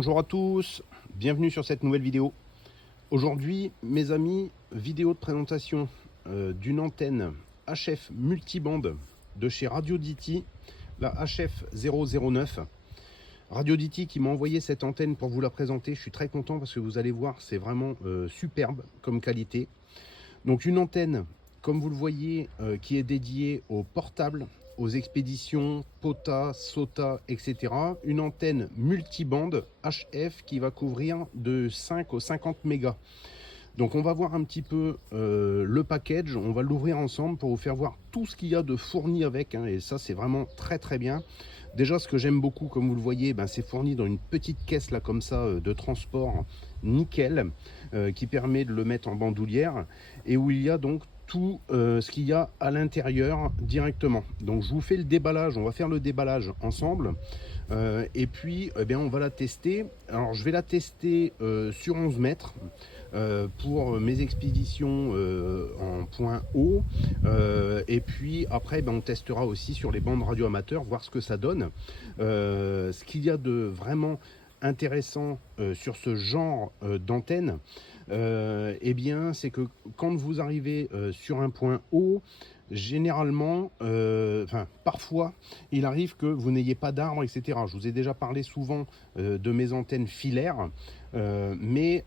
Bonjour à tous, bienvenue sur cette nouvelle vidéo. Aujourd'hui, mes amis, vidéo de présentation d'une antenne HF multibande de chez Radioditi, la HF 009. Radioditi qui m'a envoyé cette antenne pour vous la présenter. Je suis très content parce que vous allez voir, c'est vraiment superbe comme qualité. Donc une antenne, comme vous le voyez, qui est dédiée aux portables, aux expéditions, POTA, SOTA, etc. Une antenne multibande HF qui va couvrir de 5 aux 50 mégas. Donc on va voir un petit peu le package, on va l'ouvrir ensemble pour vous faire voir tout ce qu'il y a de fourni avec, hein, et ça c'est vraiment très bien. Déjà ce que j'aime beaucoup, comme vous le voyez, c'est fourni dans une petite caisse là comme ça de transport nickel qui permet de le mettre en bandoulière et où il y a donc tout ce qu'il y a à l'intérieur directement. Donc je vous fais le déballage, on va faire le déballage ensemble et puis on va la tester. Alors je vais la tester sur 11 mètres pour mes expéditions en point haut et puis après on testera aussi sur les bandes radio amateurs, voir ce que ça donne. Ce qu'il y a de vraiment intéressant sur ce genre d'antenne, c'est que quand vous arrivez sur un point haut, généralement, parfois, il arrive que vous n'ayez pas d'arbres, etc. Je vous ai déjà parlé souvent de mes antennes filaires, mais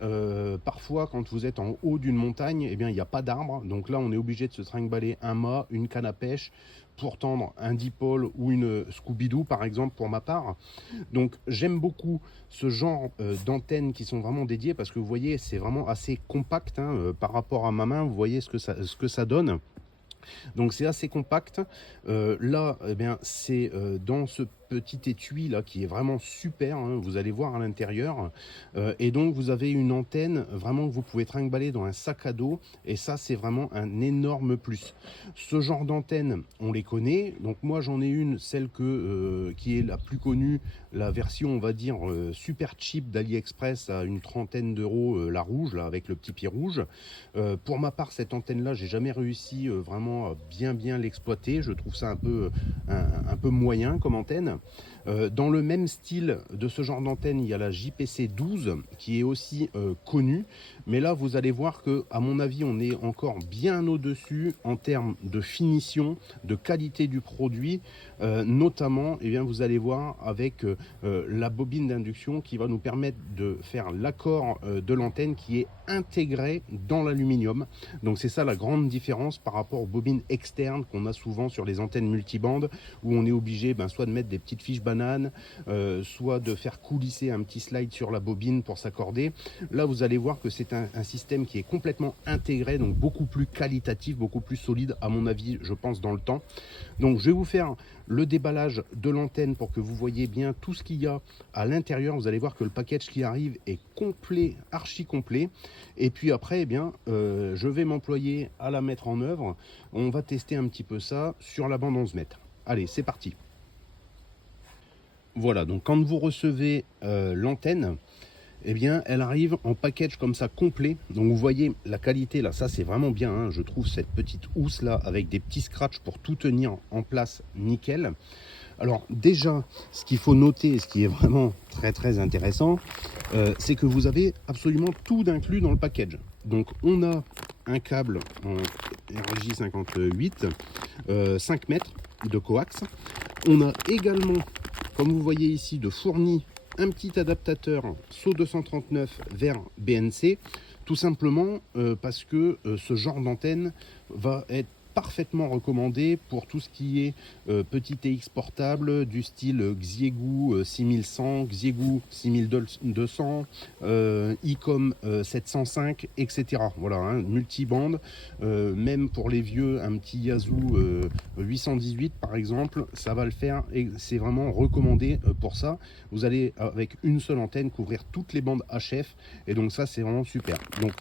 parfois, quand vous êtes en haut d'une montagne, il n'y a pas d'arbres. Donc là, on est obligé de se trimballer un mât, une canne à pêche pour tendre un dipôle ou une Scooby-Doo, par exemple, pour ma part. Donc j'aime beaucoup ce genre d'antennes qui sont vraiment dédiées parce que vous voyez, c'est vraiment assez compact par rapport à ma main. Vous voyez ce que ça donne. Donc c'est assez compact. Là, c'est dans ce petit étui là qui est vraiment super, hein, vous allez voir à l'intérieur, et donc vous avez une antenne vraiment que vous pouvez trimballer dans un sac à dos, et ça c'est vraiment un énorme plus. Ce genre d'antenne on les connaît, donc moi j'en ai une, celle qui est la plus connue, la version on va dire super cheap d'AliExpress à une trentaine d'euros, la rouge là avec le petit pied rouge. Pour ma part, cette antenne là j'ai jamais réussi vraiment à bien l'exploiter. Je trouve ça un peu moyen comme antenne. Dans le même style de ce genre d'antenne, il y a la JPC 12 qui est aussi connue, mais là vous allez voir que, à mon avis, on est encore bien au-dessus en termes de finition, de qualité du produit, notamment, vous allez voir avec la bobine d'induction qui va nous permettre de faire l'accord de l'antenne qui est intégré dans l'aluminium. Donc c'est ça la grande différence par rapport aux bobines externes qu'on a souvent sur les antennes multibandes, où on est obligé soit de mettre des petites fiches bananes, soit de faire coulisser un petit slide sur la bobine pour s'accorder. Là vous allez voir que c'est un système qui est complètement intégré, donc beaucoup plus qualitatif, beaucoup plus solide à mon avis, je pense, dans le temps. Donc je vais vous faire le déballage de l'antenne pour que vous voyez bien tout ce qu'il y a à l'intérieur. Vous allez voir que le package qui arrive est complet, archi complet. Et puis après, je vais m'employer à la mettre en œuvre. On va tester un petit peu ça sur la bande 11 mètres. Allez, c'est parti. Voilà, donc quand vous recevez l'antenne, elle arrive en package comme ça complet. Donc vous voyez la qualité là, ça c'est vraiment bien, hein. Je trouve cette petite housse là avec des petits scratchs pour tout tenir en place, nickel. Alors déjà, ce qu'il faut noter, ce qui est vraiment très intéressant, c'est que vous avez absolument tout d'inclus dans le package. Donc on a un câble en RJ58, 5 mètres de coax. On a également, comme vous voyez ici, de fourni un petit adaptateur SO 239 vers BNC, tout simplement parce que ce genre d'antenne va être parfaitement recommandé pour tout ce qui est petit TX portable du style Xiegu 6100, Xiegu 6200, ICOM 705, etc. Voilà, hein, multibande, même pour les vieux, un petit Yazoo 818 par exemple, ça va le faire et c'est vraiment recommandé pour ça. Vous allez avec une seule antenne couvrir toutes les bandes HF, et donc ça c'est vraiment super. Donc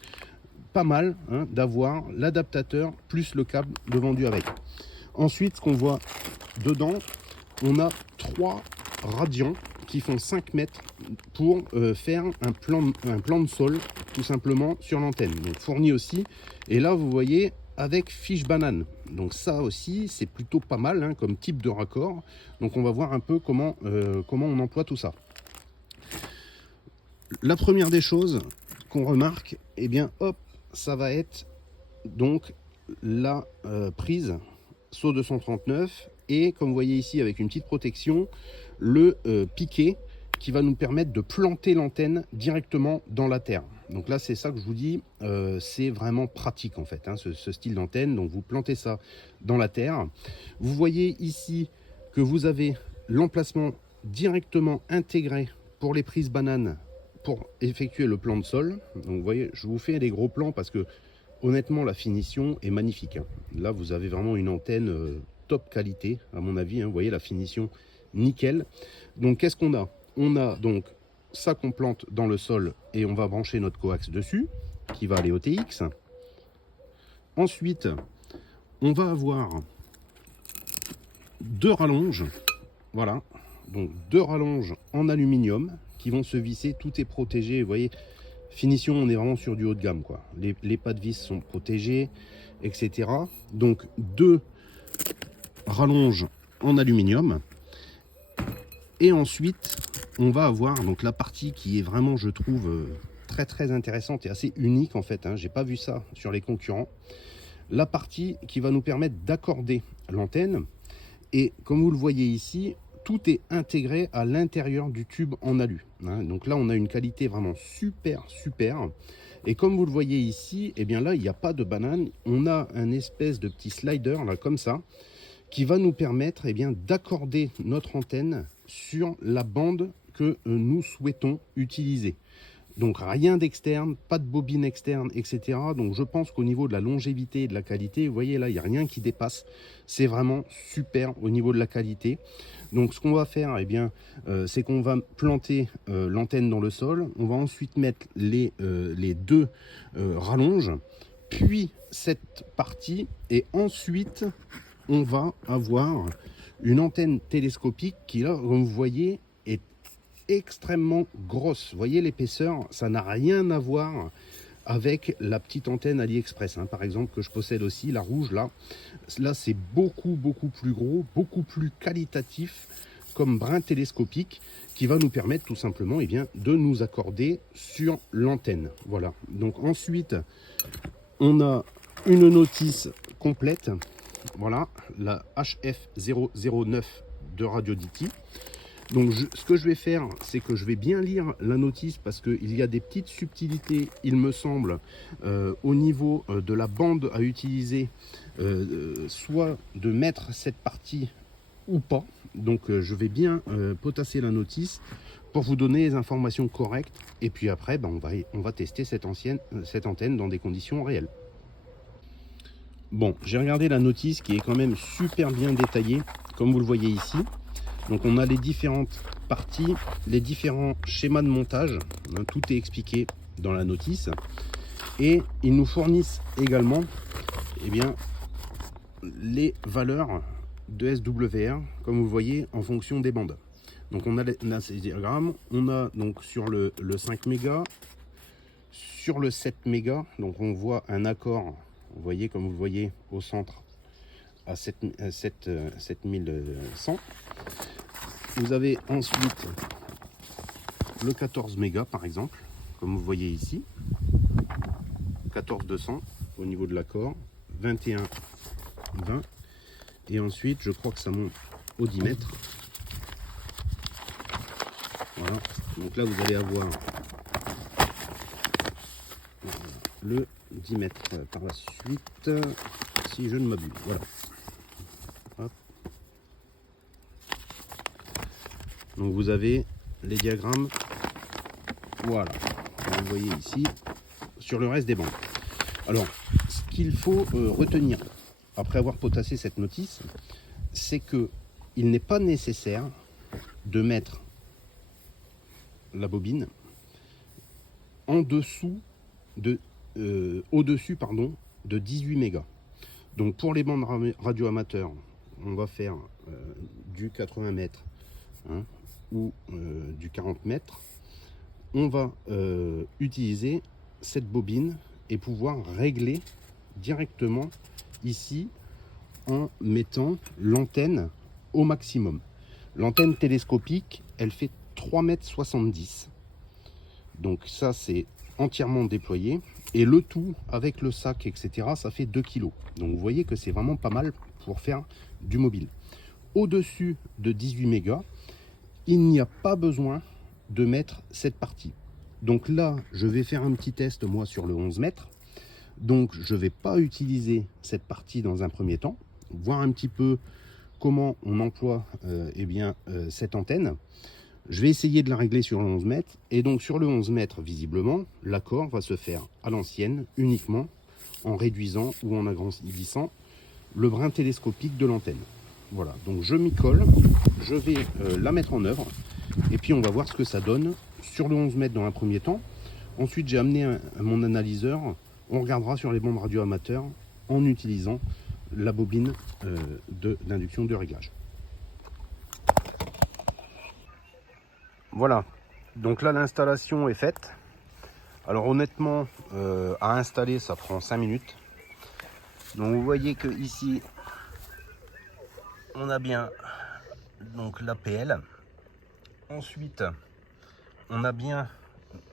pas mal d'avoir l'adaptateur plus le câble de vendu avec. Ensuite, ce qu'on voit dedans, on a 3 radians qui font 5 mètres pour faire un plan de sol tout simplement sur l'antenne. Donc fourni aussi. Et là, vous voyez, avec fiche banane. Donc ça aussi, c'est plutôt pas mal comme type de raccord. Donc on va voir un peu comment on emploie tout ça. la première des choses qu'on remarque, eh bien hop, ça va être donc la prise SO 239 et comme vous voyez ici avec une petite protection, le piquet qui va nous permettre de planter l'antenne directement dans la terre. Donc là c'est ça que je vous dis, c'est vraiment pratique en fait, hein, ce style d'antenne. Donc vous plantez ça dans la terre. Vous voyez ici que vous avez l'emplacement directement intégré pour les prises bananes pour effectuer le plan de sol. Donc vous voyez, je vous fais des gros plans parce que honnêtement la finition est magnifique, hein. Là vous avez vraiment une antenne top qualité à mon avis, hein. Vous voyez la finition nickel. Donc qu'est-ce qu'on a? On a donc ça qu'on plante dans le sol et on va brancher notre coax dessus qui va aller au TX. Ensuite on va avoir deux rallonges, voilà, donc deux rallonges en aluminium qui vont se visser, tout est protégé, vous voyez, finition, on est vraiment sur du haut de gamme, quoi. Les pas de vis sont protégés, etc. Donc deux rallonges en aluminium. Et ensuite, on va avoir donc la partie qui est vraiment, je trouve, très très intéressante et assez unique en fait, hein. J'ai pas vu ça sur les concurrents. La partie qui va nous permettre d'accorder l'antenne. Et comme vous le voyez ici, tout est intégré à l'intérieur du tube en alu, hein. Donc là, on a une qualité vraiment super. Et comme vous le voyez ici, eh bien là, il n'y a pas de banane. On a un espèce de petit slider, là, comme ça, qui va nous permettre eh bien d'accorder notre antenne sur la bande que nous souhaitons utiliser. Donc rien d'externe, pas de bobine externe, etc. Donc je pense qu'au niveau de la longévité et de la qualité, vous voyez là, il n'y a rien qui dépasse. C'est vraiment super au niveau de la qualité. Donc ce qu'on va faire, eh bien, c'est qu'on va planter l'antenne dans le sol. On va ensuite mettre les deux rallonges, puis cette partie, et ensuite on va avoir une antenne télescopique qui là, comme vous voyez, est extrêmement grosse. Vous voyez l'épaisseur, ça n'a rien à voir avec la petite antenne AliExpress, hein, par exemple, que je possède aussi, la rouge là. Là c'est beaucoup plus gros, beaucoup plus qualitatif comme brin télescopique qui va nous permettre tout simplement eh bien, de nous accorder sur l'antenne. Voilà. Donc ensuite on a une notice complète. Voilà, la HF009 de Radio DT. Donc ce que je vais faire, c'est que je vais bien lire la notice parce qu'il y a des petites subtilités, il me semble, au niveau de la bande à utiliser, soit de mettre cette partie ou pas. Donc je vais bien potasser la notice pour vous donner les informations correctes. Et puis après, ben, on va tester cette antenne dans des conditions réelles. Bon, j'ai regardé la notice qui est quand même super bien détaillée, comme vous le voyez ici. Donc on a les différentes parties, les différents schémas de montage, hein, tout est expliqué dans la notice. Et ils nous fournissent également eh bien, les valeurs de SWR, comme vous le voyez, en fonction des bandes. Donc on a ces diagrammes, on a donc sur le 5 mégas, sur le 7 mégas, donc on voit un accord. Vous voyez, comme vous le voyez au centre, à 7100. Vous avez ensuite le 14 mégas, par exemple, comme vous voyez ici. 14200 au niveau de l'accord. 21, 20. Et ensuite, je crois que ça monte au 10 mètres. Voilà. Donc là, vous allez avoir le 10 mètres par la suite, si je ne m'abuse. Voilà. Hop. Donc vous avez les diagrammes, voilà, comme vous voyez ici, sur le reste des bandes. Alors, ce qu'il faut retenir, après avoir potassé cette notice, c'est que il n'est pas nécessaire de mettre la bobine en dessous de au-dessus de 18 mégas. Donc pour les bandes radio amateurs, on va faire du 80 mètres, hein, ou du 40 mètres. On va utiliser cette bobine et pouvoir régler directement ici en mettant l'antenne au maximum. L'antenne télescopique, elle fait 3,70 m. Donc ça c'est entièrement déployé. Et le tout avec le sac, etc., ça fait 2 kg. Donc vous voyez que c'est vraiment pas mal pour faire du mobile. Au-dessus de 18 mégas, il n'y a pas besoin de mettre cette partie. Donc là, je vais faire un petit test moi sur le 11 mètres. Donc je ne vais pas utiliser cette partie dans un premier temps, voir un petit peu comment on emploie cette antenne. Je vais essayer de la régler sur le 11 mètres. Et donc sur le 11 mètres, visiblement, l'accord va se faire à l'ancienne, uniquement en réduisant ou en agrandissant le brin télescopique de l'antenne. Voilà, donc je m'y colle, je vais la mettre en œuvre. Et puis on va voir ce que ça donne sur le 11 mètres dans un premier temps. Ensuite, j'ai amené mon analyseur. On regardera sur les bandes radio amateurs en utilisant la bobine d'induction de réglage. Voilà, donc là l'installation est faite. Alors honnêtement, à installer ça prend 5 minutes. Donc vous voyez que ici on a bien donc l'APL. Ensuite on a bien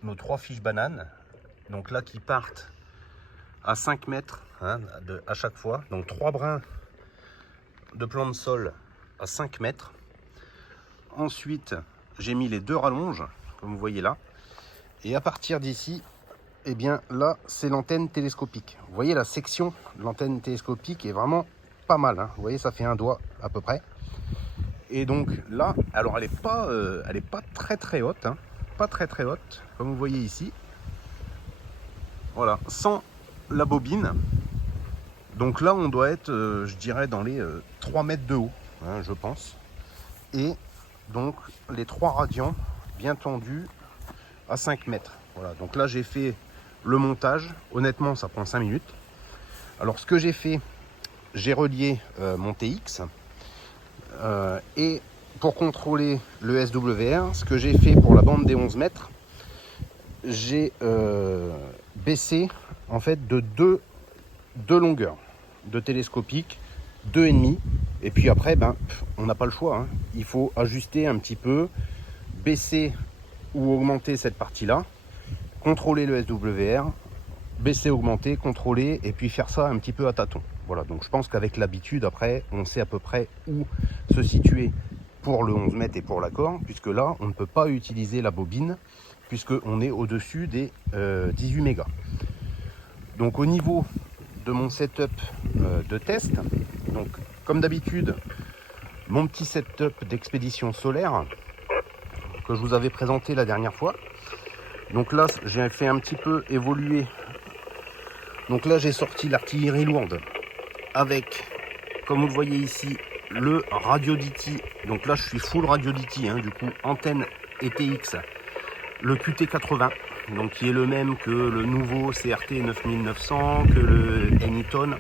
nos 3 fiches bananes. Donc là qui partent à 5 mètres à chaque fois. Donc 3 brins de plan de sol à 5 mètres. Ensuite j'ai mis les 2 rallonges comme vous voyez là. Et à partir d'ici, eh bien là c'est l'antenne télescopique. Vous voyez la section de l'antenne télescopique est vraiment pas mal. Vous voyez ça fait un doigt à peu près. Et donc là, alors elle est pas très haute. Pas très haute comme vous voyez ici. Voilà, sans la bobine. Donc là on doit être je dirais dans les 3 mètres de haut, je pense. Et donc les 3 radians bien tendus à 5 mètres. Voilà, donc là j'ai fait le montage. Honnêtement ça prend 5 minutes. Alors ce que j'ai fait, j'ai relié mon TX et pour contrôler le SWR, ce que j'ai fait pour la bande des 11 mètres, j'ai baissé en fait de deux longueurs de télescopique, 2,5. Et puis après, on n'a pas le choix. Il faut ajuster un petit peu, baisser ou augmenter cette partie-là, contrôler le SWR, baisser, augmenter, contrôler, et puis faire ça un petit peu à tâtons. Voilà, donc je pense qu'avec l'habitude, après, on sait à peu près où se situer pour le 11 mètres et pour l'accord, puisque là, on ne peut pas utiliser la bobine, puisqu'on est au-dessus des 18 mégas. Donc au niveau de mon setup de test, donc comme d'habitude, mon petit setup d'expédition solaire que je vous avais présenté la dernière fois. Donc là, j'ai fait un petit peu évoluer. Donc là, j'ai sorti l'artillerie lourde avec, comme vous le voyez ici, le Radio DT. Donc là, je suis full Radio DT, du coup, antenne et TX. Le QT80, donc qui est le même que le nouveau CRT 9900, que le Anytone.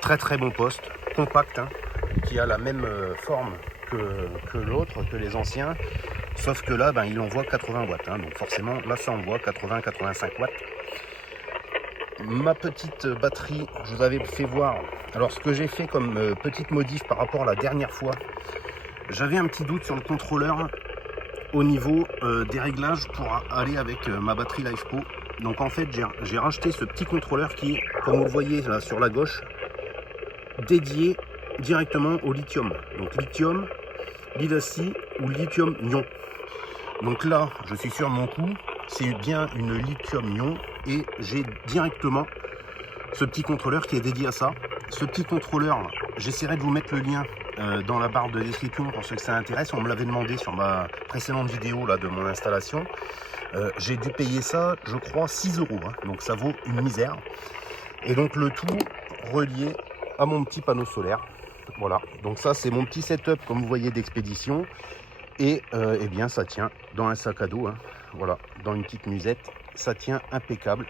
Très bon poste, compact, qui a la même forme que l'autre, que les anciens. Sauf que là, il envoie 80 watts. Donc forcément, là, ça envoie 80-85 watts. Ma petite batterie, je vous avais fait voir. Alors, ce que j'ai fait comme petite modif par rapport à la dernière fois, j'avais un petit doute sur le contrôleur au niveau des réglages pour aller avec ma batterie LiFePro. Donc, en fait, j'ai racheté ce petit contrôleur qui est, comme vous le voyez là sur la gauche, dédié directement au lithium. Donc, lithium, lead-acid ou lithium-ion. Donc là, je suis sur mon coup, c'est bien une lithium-ion et j'ai directement ce petit contrôleur qui est dédié à ça. Ce petit contrôleur, j'essaierai de vous mettre le lien dans la barre de description pour ceux que ça intéresse. On me l'avait demandé sur ma précédente vidéo là, de mon installation. J'ai dû payer ça, je crois, 6 €. Donc ça vaut une misère. Et donc le tout relié à mon petit panneau solaire. Voilà, donc ça c'est mon petit setup comme vous voyez d'expédition. Et eh bien ça tient dans un sac à dos, voilà, dans une petite musette, ça tient impeccable.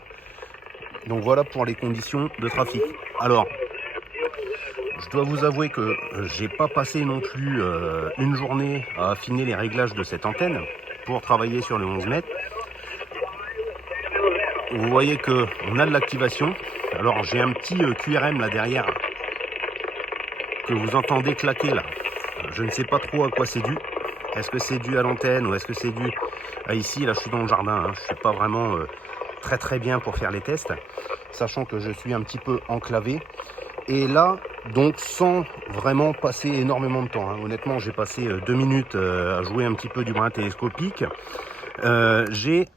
Donc voilà pour les conditions de trafic. Alors, je dois vous avouer que j'ai pas passé non plus une journée à affiner les réglages de cette antenne pour travailler sur le 11 mètres. Vous voyez que on a de l'activation. Alors j'ai un petit QRM là derrière que vous entendez claquer là. Je ne sais pas trop à quoi c'est dû. Est-ce que c'est dû à l'antenne ou est-ce que c'est dû Là, ici, là, je suis dans le jardin, hein. Je suis pas vraiment très bien pour faire les tests, sachant que je suis un petit peu enclavé. Et là, donc sans vraiment passer énormément de temps, hein. Honnêtement, j'ai passé 2 minutes à jouer un petit peu du brin télescopique. J'ai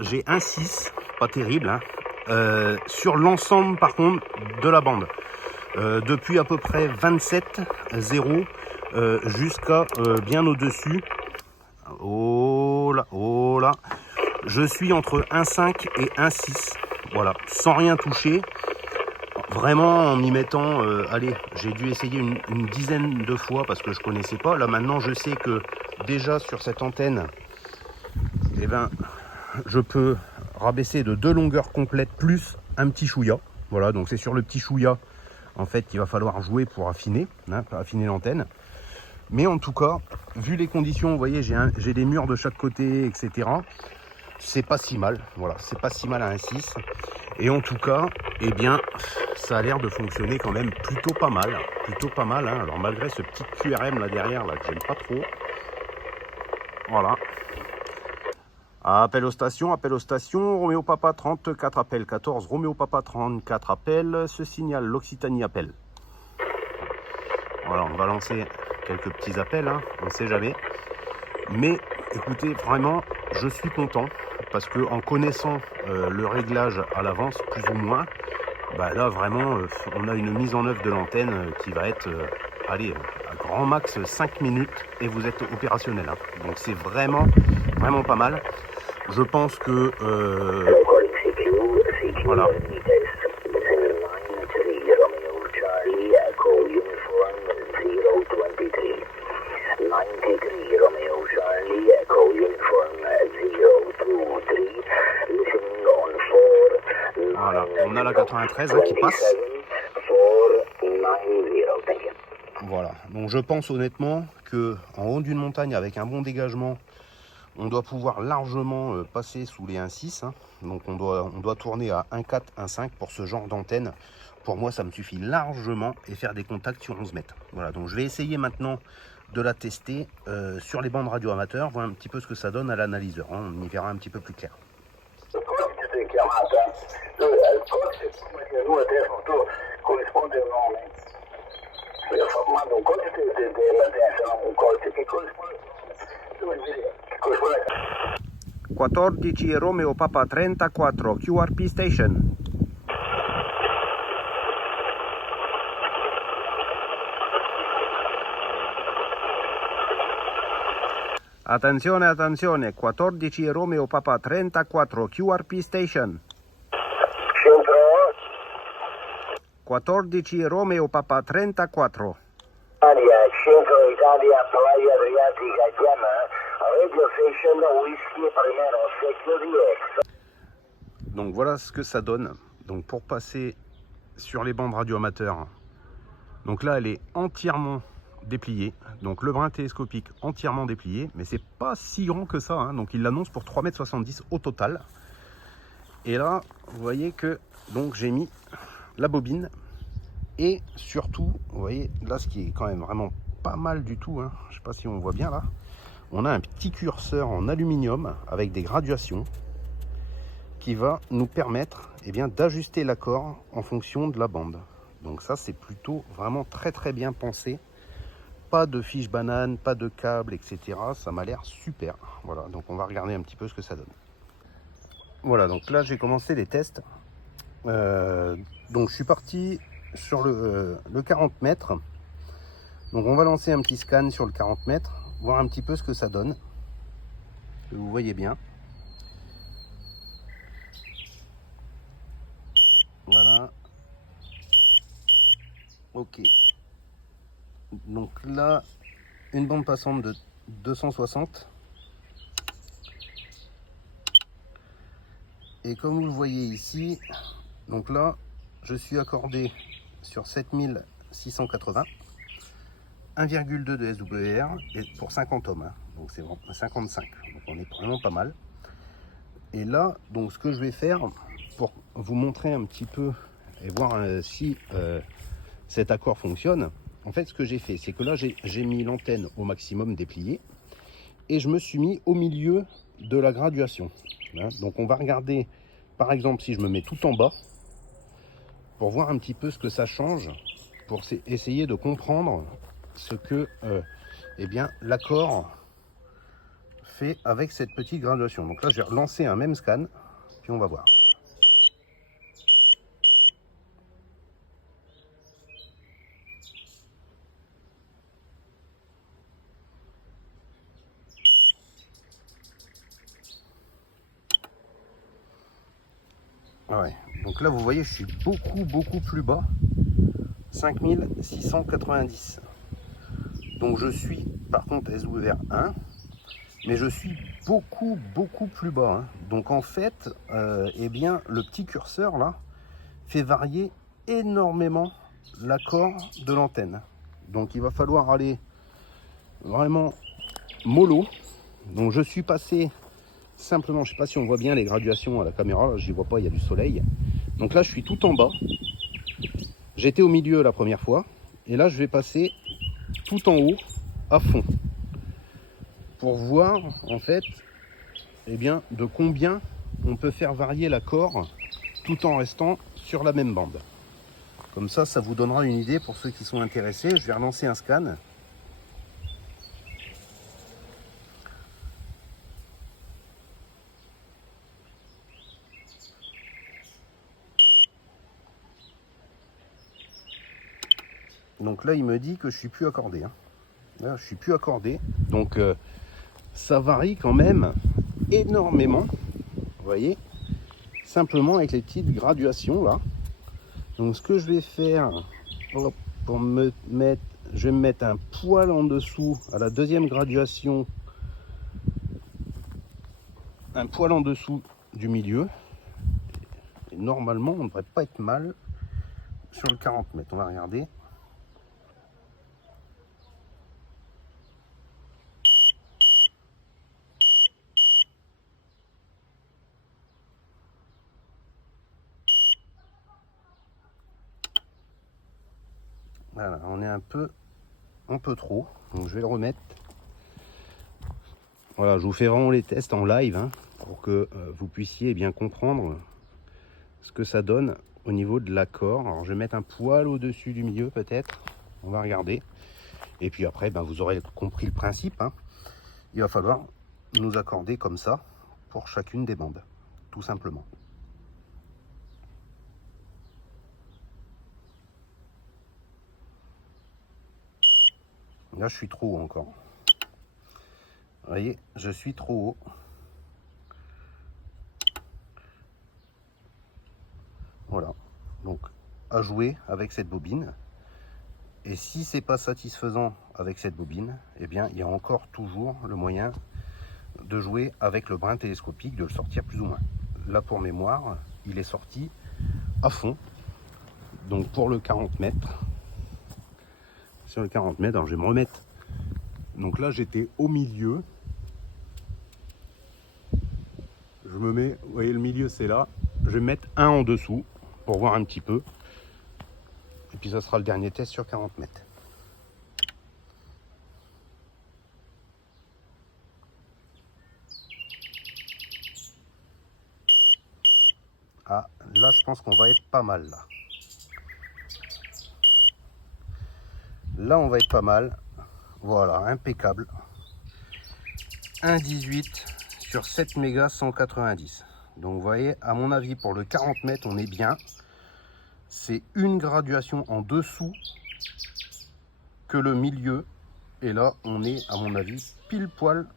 j'ai un 6, pas terrible, hein, sur l'ensemble par contre de la bande. Depuis à peu près 27,0 jusqu'à bien au-dessus. Je suis entre 1,5 et 1,6. Voilà, sans rien toucher. Vraiment en m'y mettant, allez, j'ai dû essayer une dizaine de fois parce que je connaissais pas. Là maintenant je sais que déjà sur cette antenne, eh ben, je peux rabaisser de 2 longueurs complètes plus un petit chouïa. Voilà, donc c'est sur le petit chouïa en fait qu'il va falloir jouer pour affiner, hein, affiner l'antenne. Mais en tout cas, vu les conditions, vous voyez, j'ai des murs de chaque côté, etc. C'est pas si mal, voilà, c'est pas si mal à 1,6. Et en tout cas, eh bien, ça a l'air de fonctionner quand même plutôt pas mal, hein. Alors malgré ce petit QRM là derrière, là, que j'aime pas trop. Voilà. Appel aux stations, Roméo Papa 34 appel, 14, Roméo Papa 34 appel, ce signal, l'Occitanie appelle. Voilà, on va lancer quelques petits appels, hein, on ne sait jamais. Mais écoutez, vraiment, je suis content parce que en connaissant le réglage à l'avance, plus ou moins, bah là vraiment, on a une mise en œuvre de l'antenne qui va être, allez, à grand max 5 minutes et vous êtes opérationnel, hein. Donc c'est vraiment pas mal. Je pense que voilà. Voilà, on a la 93 hein, qui passe. Voilà, donc je pense honnêtement que en haut d'une montagne avec un bon dégagement, on doit pouvoir largement passer sous les 1,6. Hein. Donc on doit tourner à 1,4, 1,5 pour ce genre d'antenne. Pour moi, ça me suffit largement et faire des contacts sur 11 mètres. Voilà, donc je vais essayer maintenant de la tester sur les bandes radio amateurs, voir un petit peu ce que ça donne à l'analyseur. Hein. On y verra un petit peu plus clair. Quattordici Romeo Papa 34 QRP Station. Attenzione, 14 Romeo Papa 34 QRP Station. Centro. 14 Romeo Papa 34. Centro Italia, Playa Adriatica, chiama Radio Station Whisky Primero, Security X. Donc voilà ce que ça donne. Donc pour passer sur les bandes radio amateurs, donc là elle est entièrement dépliée, donc le brin télescopique entièrement déplié, mais c'est pas si grand que ça, hein. Donc il l'annonce pour 3,70 m au total. Et là vous voyez que donc j'ai mis la bobine et surtout vous voyez là ce qui est quand même vraiment pas mal du tout, hein. Je sais pas si on voit bien là, on a un petit curseur en aluminium avec des graduations qui va nous permettre bien d'ajuster l'accord en fonction de la bande. Donc ça c'est plutôt vraiment très bien pensé. Pas de fiche banane, pas de câble, etc. Ça m'a l'air super. Voilà, donc on va regarder un petit peu ce que ça donne. Voilà, donc là j'ai commencé les tests. Donc je suis parti sur le 40 mètres. Donc on va lancer un petit scan sur le 40 mètres, voir un petit peu ce que ça donne. Vous voyez bien. Voilà. Ok. Donc là, une bande passante de 260. Et comme vous le voyez ici, donc là, je suis accordé sur 7680, 1,2 de SWR et pour 50 ohms. Hein. Donc c'est 55. Donc on est vraiment pas mal. Et là, donc ce que je vais faire pour vous montrer un petit peu et voir si cet accord fonctionne. En fait, ce que j'ai fait, c'est que là, j'ai mis l'antenne au maximum dépliée. et je me suis mis au milieu de la graduation. Hein. Donc on va regarder, par exemple, si je me mets tout en bas, pour voir un petit peu ce que ça change, pour essayer de comprendre ce que eh bien, l'accord fait avec cette petite graduation. Donc là, je vais relancer un même scan, puis on va voir. Ouais. Donc là, vous voyez, je suis beaucoup plus bas. 5690. Donc je suis, par contre, SWR1, mais je suis beaucoup plus bas. Hein. Donc en fait, eh bien, le petit curseur là fait varier énormément l'accord de l'antenne. Donc il va falloir aller vraiment mollo. Donc je suis passé simplement, je sais pas si on voit bien les graduations à la caméra, là, j'y vois pas, il y a du soleil. Donc là je suis tout en bas. J'étais au milieu la première fois et là je vais passer tout en haut à fond pour voir en fait eh bien, de combien on peut faire varier l'accord tout en restant sur la même bande. Comme ça, ça vous donnera une idée pour ceux qui sont intéressés. Je vais relancer un scan. Donc là, il me dit que je suis plus accordé. Hein. Là, je suis plus accordé. Donc, ça varie quand même énormément. Vous voyez, simplement avec les petites graduations là. Donc, ce que je vais faire pour me mettre, je vais me mettre un poil en dessous à la deuxième graduation, un poil en dessous du milieu. Et normalement, on ne devrait pas être mal sur le 40 mètres. On va regarder. Voilà, on est un peu trop, donc je vais le remettre. Voilà, je vous fais vraiment les tests en live hein, pour que vous puissiez bien comprendre ce que ça donne au niveau de l'accord. Alors je vais mettre un poil au-dessus du milieu peut-être, on va regarder. Et puis après, ben, vous aurez compris le principe. Hein. Il va falloir nous accorder comme ça pour chacune des bandes, tout simplement. Là, je suis trop haut encore. Vous voyez, je suis trop haut. Voilà. Donc, à jouer avec cette bobine. Et si c'est pas satisfaisant avec cette bobine, eh bien, il y a encore toujours le moyen de jouer avec le brin télescopique, de le sortir plus ou moins. Là, pour mémoire, il est sorti à fond. Donc, pour le 40 mètres. Sur le 40 mètres, alors je vais me remettre. Donc là, j'étais au milieu. Je me mets, vous voyez, le milieu, c'est là. Je vais mettre un en dessous pour voir un petit peu. Et puis, ça sera le dernier test sur 40 mètres. Ah, là, je pense qu'on va être pas mal, là. Là, on va être pas mal. Voilà, impeccable. 1,18 sur 7 mégas 190. Donc, vous voyez, à mon avis, pour le 40 mètres, on est bien. C'est une graduation en dessous que le milieu. Et là, on est, à mon avis, pile poil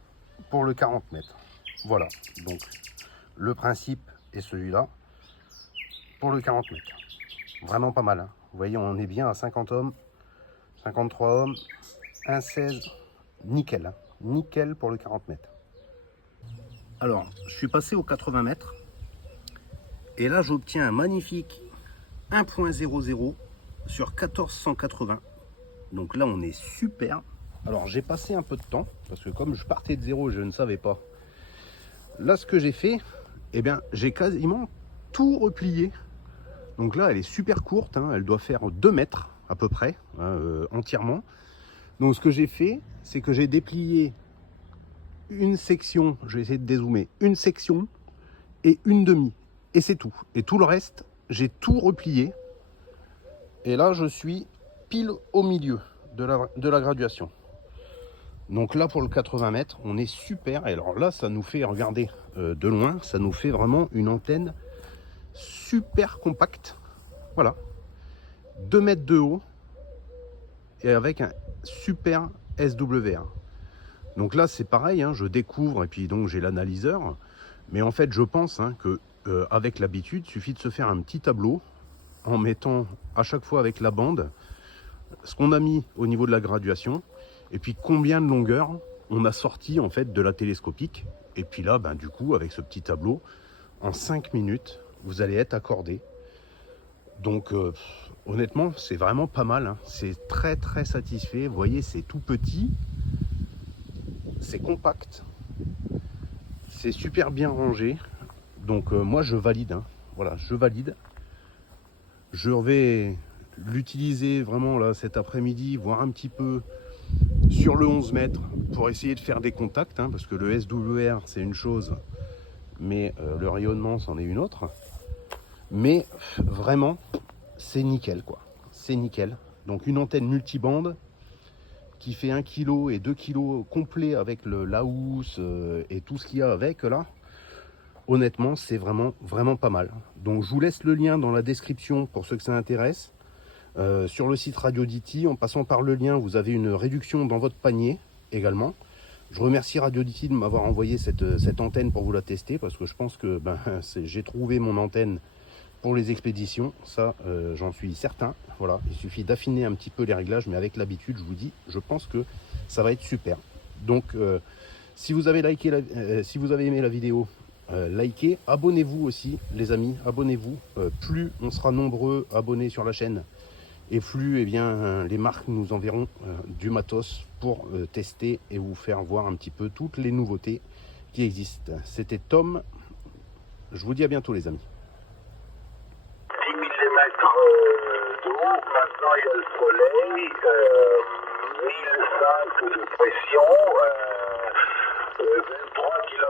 pour le 40 mètres. Voilà, donc le principe est celui-là pour le 40 mètres. Vraiment pas mal. Hein. Vous voyez, on est bien à 50 ohms, 53 ohms, 1,16. Nickel. Hein. Nickel pour le 40 mètres. Alors, je suis passé aux 80 mètres. Et là, j'obtiens un magnifique 1.00 sur 1480. Donc là, on est super. Alors, j'ai passé un peu de temps, parce que comme je partais de zéro, je ne savais pas. Là, ce que j'ai fait, eh bien, j'ai quasiment tout replié. Donc là, elle est super courte, hein, elle doit faire 2 mètres à peu près, hein, entièrement. Donc ce que j'ai fait, c'est que j'ai déplié une section, je vais essayer de dézoomer, une section et une demi. Et c'est tout. Et tout le reste, j'ai tout replié. Et là, je suis pile au milieu de la graduation. Donc là, pour le 80 mètres, on est super. Et alors là, ça nous fait, regardez, de loin, ça nous fait vraiment une antenne super compacte. Voilà. 2 mètres de haut et avec un super SWR. Donc là, c'est pareil, hein, je découvre et puis donc j'ai l'analyseur. Mais en fait, je pense que avec l'habitude, il suffit de se faire un petit tableau en mettant à chaque fois avec la bande ce qu'on a mis au niveau de la graduation et puis combien de longueur on a sorti en fait de la télescopique. Et puis là, ben, du coup, avec ce petit tableau, en 5 minutes, vous allez être accordé. Donc honnêtement, c'est vraiment pas mal, hein. C'est très très satisfait. Vous voyez, c'est tout petit, c'est compact, c'est super bien rangé. Donc moi je valide, hein. Voilà, je valide. Je vais l'utiliser vraiment là cet après-midi, voir un petit peu sur le 11 mètres pour essayer de faire des contacts, hein, parce que le SWR c'est une chose, mais le rayonnement c'en est une autre. Mais vraiment, c'est nickel quoi. C'est nickel. Donc une antenne multibande qui fait 1 kg et 2 kg complet avec la housse et tout ce qu'il y a avec là. Honnêtement, c'est vraiment pas mal. Donc je vous laisse le lien dans la description pour ceux que ça intéresse. Sur le site Radio Diti, en passant par le lien, vous avez une réduction dans votre panier également. Je remercie Radio Diti de m'avoir envoyé cette antenne pour vous la tester, parce que je pense que j'ai trouvé mon antenne pour les expéditions. Ça, j'en suis certain. Voilà, il suffit d'affiner un petit peu les réglages, mais avec l'habitude, je vous dis, je pense que ça va être super. Donc, si vous avez si vous avez aimé la vidéo, likez, abonnez-vous aussi les amis, abonnez-vous. Plus on sera nombreux abonnés sur la chaîne et plus les marques nous enverront du matos pour tester et vous faire voir un petit peu toutes les nouveautés qui existent. C'était Tom, je vous dis à bientôt les amis. 10 mm d'eau, maintenant il y a le soleil, 1005 de pression, 23 km